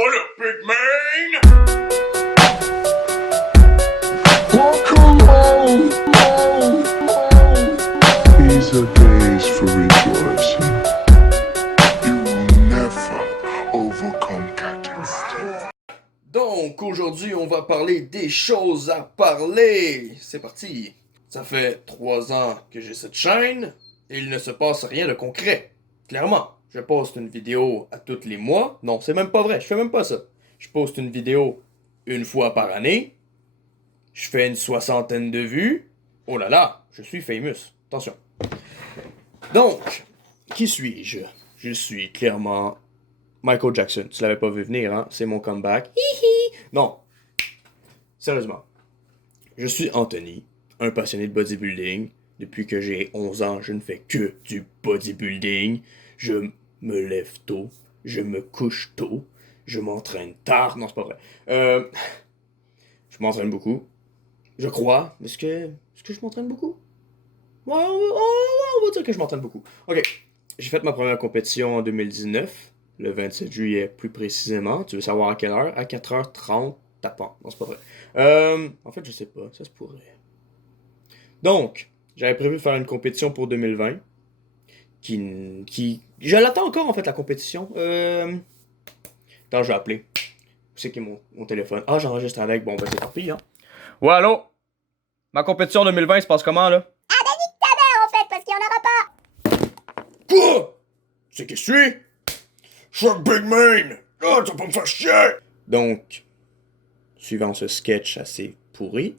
What up, big man? Welcome home, home, home. These are days for rejoicing. You will never overcome captivity. Donc, aujourd'hui, on va parler des choses à parler. C'est parti. Ça fait 3 ans que j'ai cette chaîne et il ne se passe rien de concret. Clairement, je poste une vidéo à tous les mois. Non, c'est même pas vrai, je fais même pas ça. Je poste une vidéo une fois par année. Je fais une 60aine de vues. Oh là là, je suis famous. Attention. Donc, qui suis-je? Je suis clairement Michael Jackson. Tu l'avais pas vu venir, hein? C'est mon comeback. Hihi! Non. Sérieusement. Je suis Anthony, un passionné de bodybuilding. Depuis que j'ai 11 ans, je ne fais que du bodybuilding. Je me lève tôt. Je me couche tôt. Je m'entraîne tard. Non, c'est pas vrai. Je m'entraîne beaucoup. Je crois. Est-ce que je m'entraîne beaucoup? Ouais, on va dire que je m'entraîne beaucoup. Ok. J'ai fait ma première compétition en 2019. Le 27 juillet, plus précisément. Tu veux savoir à quelle heure? À 4h30 tapant. Non, c'est pas vrai. En fait, je sais pas. Ça se pourrait. Donc, j'avais prévu de faire une compétition pour 2020. Je l'attends encore, en fait, la compétition. Attends, je vais appeler. Où c'est qui est mon téléphone? Ah, j'enregistre avec. Bon, ben, c'est tant pis, hein. Ouais, allô? Ma compétition 2020 se passe comment, là? Ah bah nique ta mère en fait, parce qu'il y en aura pas. Quoi? C'est qui je suis? Je suis un big man! Ah, tu vas pas me faire chier! Donc, suivant ce sketch assez pourri,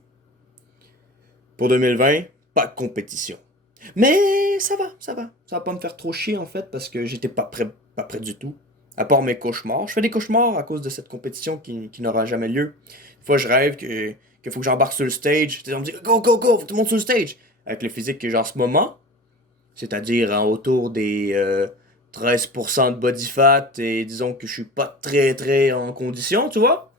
pour 2020, pas de compétition. Mais ça va. Ça va pas me faire trop chier en fait, parce que j'étais pas prêt du tout. À part mes cauchemars. Je fais des cauchemars à cause de cette compétition qui n'aura jamais lieu. Des fois, je rêve qu'il faut que j'embarque sur le stage. On me dit go, faut que tu montes sur le stage. Avec le physique que j'ai en ce moment, c'est-à-dire autour des 13% de body fat et disons que je suis pas très en condition, tu vois.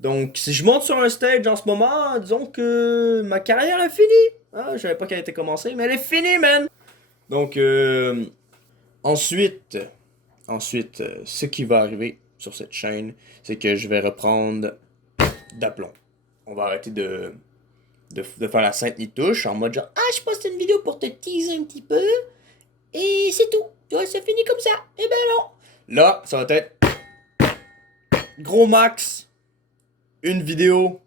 Donc, si je monte sur un stage en ce moment, disons que ma carrière est finie. Ah, je savais pas qu'elle était commencée, mais elle est finie, man! Donc, ensuite, ce qui va arriver sur cette chaîne, c'est que je vais reprendre d'aplomb. On va arrêter de faire la sainte nitouche en mode genre ah, je poste une vidéo pour te teaser un petit peu et c'est tout. Tu vois, c'est fini comme ça. Eh ben non. Là, ça va être gros max une vidéo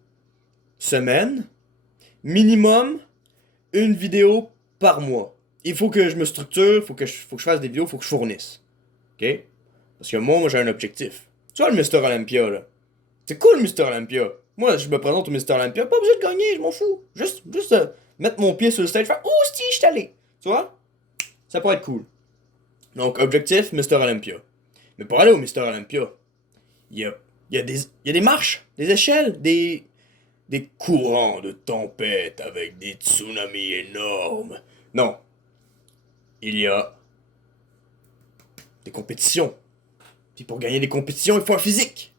semaine, minimum une vidéo par mois. Il faut que je me structure, faut que je fasse des vidéos, faut que je fournisse. OK? Parce que moi j'ai un objectif. Tu vois le Mr. Olympia là? C'est cool Mr. Olympia. Moi, je me présente au Mr. Olympia, pas besoin de gagner, je m'en fous. Juste mettre mon pied sur le stage, faire oh si, je suis allé. Tu vois? Ça pourrait être cool. Donc, objectif, Mr. Olympia. Mais pour aller au Mr. Olympia, il y a des marches, des échelles, des courants de tempête avec des tsunamis énormes. Non. Il y a des compétitions. Puis pour gagner des compétitions, il faut un physique.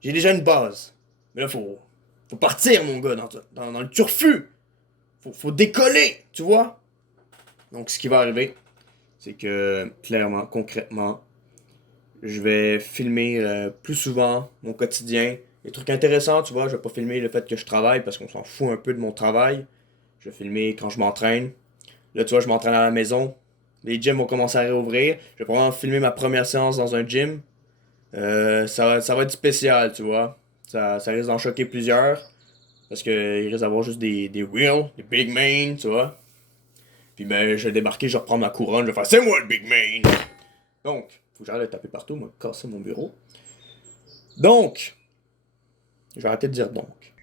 J'ai déjà une base. Mais là, faut partir, mon gars, dans le turfu. Faut décoller, tu vois? Donc, ce qui va arriver, c'est que, clairement, concrètement, je vais filmer plus souvent mon quotidien. Des trucs intéressants, tu vois. Je vais pas filmer le fait que je travaille parce qu'on s'en fout un peu de mon travail. Je vais filmer quand je m'entraîne. Là, tu vois, je m'entraîne à la maison. Les gyms vont commencer à réouvrir. Je vais probablement filmer ma première séance dans un gym. Ça va être spécial, tu vois. Ça risque d'en choquer plusieurs. Parce qu'il risque d'avoir juste des real, des big men, tu vois. Puis ben, je vais débarquer, je vais reprendre ma couronne, je vais faire c'est moi le big man! Donc, faut que j'arrête de taper partout, moi, casser mon bureau. Donc, je vais arrêter de dire donc.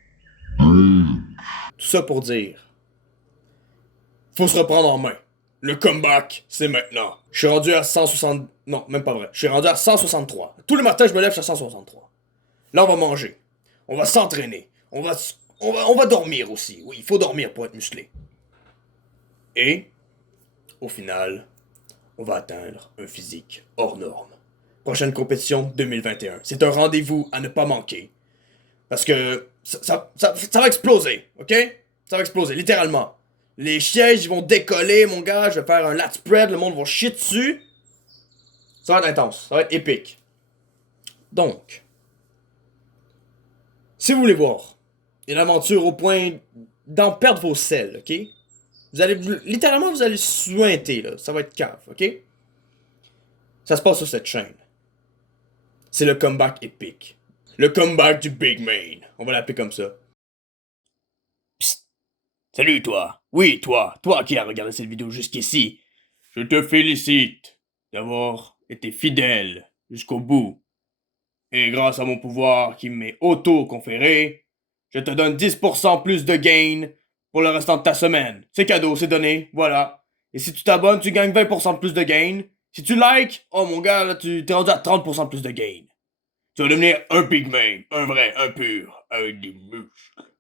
Tout ça pour dire. Faut se reprendre en main. Le comeback, c'est maintenant. Je suis rendu à 160... Non, même pas vrai. Je suis rendu à 163. Tous les matins, je me lève, je suis à 163. Là, on va manger. On va s'entraîner. On va dormir aussi. Oui, il faut dormir pour être musclé. Et, au final, on va atteindre un physique hors norme. Prochaine compétition 2021. C'est un rendez-vous à ne pas manquer. Parce que ça va exploser, ok? Ça va exploser, littéralement. Les sièges, ils vont décoller, mon gars. Je vais faire un lat spread, le monde va chier dessus. Ça va être intense, ça va être épique. Donc, si vous voulez voir une aventure au point d'en perdre vos selles, ok? Littéralement, vous allez suinter, là. Ça va être cave, ok? Ça se passe sur cette chaîne. C'est le comeback épique. Le comeback du Big Main. On va l'appeler comme ça. Psst. Salut, toi. Oui, toi qui as regardé cette vidéo jusqu'ici. Je te félicite d'avoir été fidèle jusqu'au bout. Et grâce à mon pouvoir qui m'est auto-conféré, je te donne 10% plus de gain pour le restant de ta semaine. C'est cadeau, c'est donné, voilà. Et si tu t'abonnes, tu gagnes 20% de plus de gain. Si tu likes, oh mon gars, là, tu t'es rendu à 30% plus de gain. Tu vas devenir un pigman, un vrai, un pur, avec des muscles.